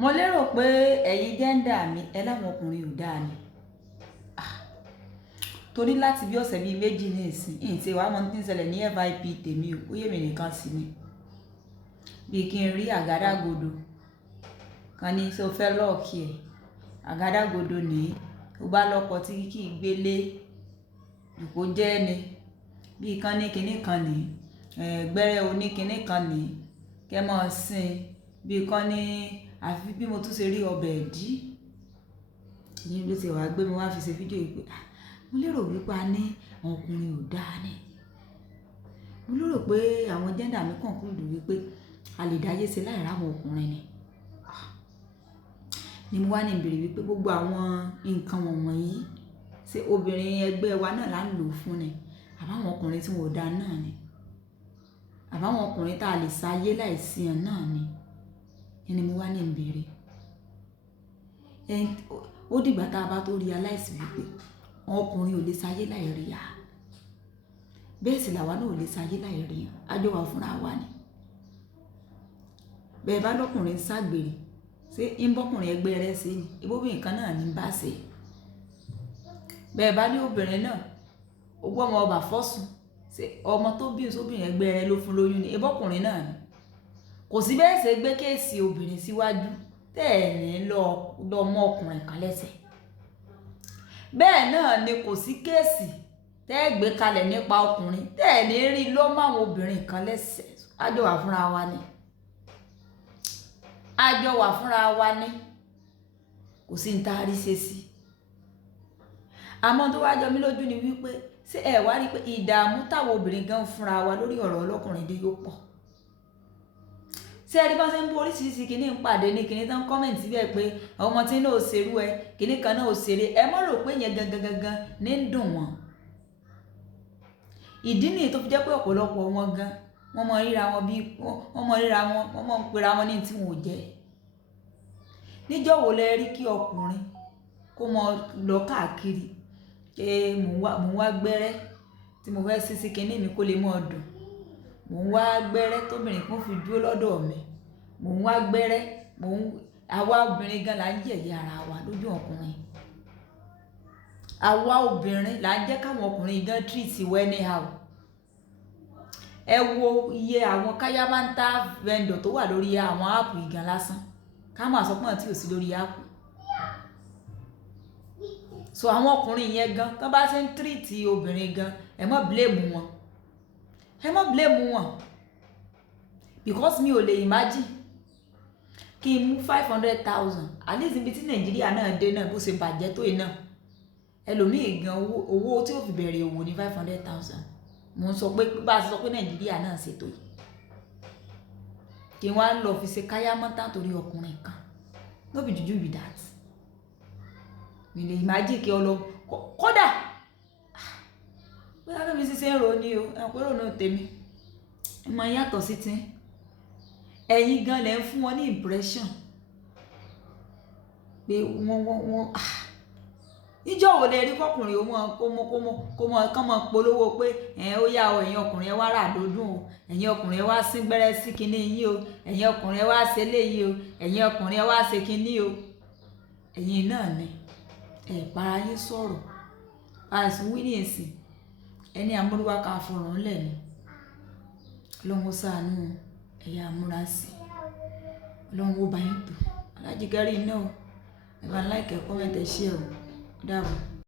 Mo lérò pé ẹ̀yin jẹ́ńdà mi ẹ láwọn ọkùnrin ò dáa ni. Torí láti bí ọ̀sẹ̀ bíi méjì ní ìsìn ìtì wàá mọ tí ń ṣẹlẹ̀ ní FIP tèmi ò ó yé mi nìkan sí ni. Bí kí n rí àgádágodo kan ní ṣé o fẹ́ lọ́ọ̀kì ẹ̀ àgádágodo ní ó bá lọ́kọ tí kì í gbélé ìkó jẹ́ ni bí kan ní kinní kan ní gbẹ́rẹ́ oní kinní kan ní kẹ́ mọ́ sin bí kan ní àfi bí mo tún ṣe rí ọbẹ̀ ẹ̀dí yín ló ti wàá gbé mi wá fi ṣe fídíò yìí pé mo lérò wípé a ní ọkùnrin ò dáa ni. Mo lérò pé àwọn jẹ́ńdà mi conclude wípé a lè dáyé ṣe láì ráwọn ọkùnrin ni mo wá ní ìbéèrè wípé gbogbo àwọn nǹkan wọ̀nyí ṣé obìnrin ẹgbẹ́ wa náà là ń lò fún ni àbáwọn ọkùnrin tí wọn ò dáa náà ni àbáwọn ọkùnrin tá a lè sáyé láìsí ẹ̀ náà ni ẹni mo wá ní ìbéèrè. Ó dìgbà tá a bá tó realize wípé ọkùnrin ò lè sáyé láì rí ya bẹ́ẹ̀ sì làwa náà ò lè sáyé láì rí ya àjọ wà fúnra wa ni. Bẹ́ẹ̀ bá lọ́kùnrin ságbèrè ṣé ń bọ́kùnrin ẹgbẹ́ rẹ̀ ṣe ni ibóbìnrin kan náà ní bá ṣe. Bẹ́ẹ̀ bá ní obìnrin náà ó gbọ́ ọmọ ọba fọ́sùn ṣé ọmọ tó bí sóbìnrin ẹgbẹ́ rẹ̀ ló fún lóyún ni ibọ́kùnrin náà ni. Kò sí bẹ́ẹ̀ ṣe gbé kéèsì obìnrin síwájú tẹ́ẹ̀ ní lọ mọ́ ọkùnrin kan lẹ́sẹ̀. Bẹ́ẹ̀ náà ni kò sí kéèsì tẹ́ẹ̀ gbé kalẹ̀ nípa ọkùnrin tẹ́ẹ̀ ní rí lọ́ máwọn obìnrin kan lẹ́sẹ̀. Àjọ wà fúnra wa ni. Àjọ wà fúnra wa ni kò sí ní tá a rí ṣe sí. Àmọ́ tó wá jọ mí lójú ni wípé ṣé ẹ wá rí pé ìdààmú táwọn obìnrin gan fúnra wa lórí ọ̀rọ̀ ọlọ́kùnrin dé yóò pọ̀. Ṣé ẹ rí bá ṣe ń bú oríṣiríṣi kìíní ń pàdé ní kìíní tán kọ́mẹ̀ntì bẹ́ẹ̀ pé ọmọ tí náà ò ṣerú ẹ kìíní kan náà ò ṣeré ẹ mọ́ rò pé yẹn gangan ní ń dùn wọ́n. Ìdí nìyí tó fi jẹ́ pé ọ̀pọ̀lọpọ̀ wọn gan wọ́n mọ ríra wọn bí wọ́n mọ ríra wọn wọ́n mọ pera wọn ní tí wọn ò jẹ́. Níjọ́ wo lẹ rí kí ọkùnrin kó mọ lọ káàkiri pé mò ń wá gbẹ́rẹ́ tí mo fẹ́ sí kinní mi kó lè mọ́ dùn mò ń wá gbẹ́rẹ́ tóbìnrin kan fi dúró lọ́dọ̀ mi mò ń wá gbẹ́rẹ́ àwa obìnrin gan la ń yẹ̀yẹ́ ara wa lójú ọkùnrin. Àwa obìnrin là ń jẹ́ káwọn ọkùnrin gan treat wa anyhow. Ẹ wo iye àwọn káyámántà vendor tó wà lórí àwọn áàpù ìgan lásán ká máa sọ pé tí ò sí lórí áàpù. So àwọn ọkùnrin yẹn gan tán bá ṣe ń treat obìnrin gan ẹ má blame wọn. Ẹ má blame wọn because mi ò lè imagine kí n mú 500,000 at least ibi tí Nàìjíríà náà dé náà bó ṣe bàjẹ́ tó iná ẹlòmíì gan owó tí ó fi bẹ̀rẹ̀ òwò ní 500,000 mo ń sọ pé bá a sọ pé Nàìjíríà náà ṣètò yìí kí wọ́n á lọ fi ṣe káyámọ́tà torí ọkùnrin kan no be juju be that mi lè imagine kí ọlọ kódà bóyá lómi ṣiṣẹ́ ń ro ní o ẹ̀pẹ́rò náà tèmi ẹ máa yàtọ̀ sí tí ẹ̀yin gan lẹ́ ń fún wọn ní impression pé wọ́n ìjọ wo lè rí kọkùnrin kó mọ kán mọ polówó pé ó yá o ẹ̀yin ọkùnrin ẹ wá rà lódún o ẹ̀yin ọkùnrin ẹ wá sí gbẹ́rẹ́ sí kinní yín o ẹ̀yin ọkùnrin ẹ wá ṣe léyìí o ẹ̀yin ọkùnrin ẹ wá ṣe kinní o ẹ̀yin náà ni para yín sọ̀rọ̀ àìsàn wíníẹ̀sì ẹni amúrúwá ká fọ̀rọ̀ ńlẹ̀ ni ọlọ́run ṣàánú ẹ̀yà amúrasì ọlọ́run ó bá yín tó alájígárí náà ẹ bá láìkẹ́ kọ́mẹ́ntẹ̀ ṣe o dáàbò.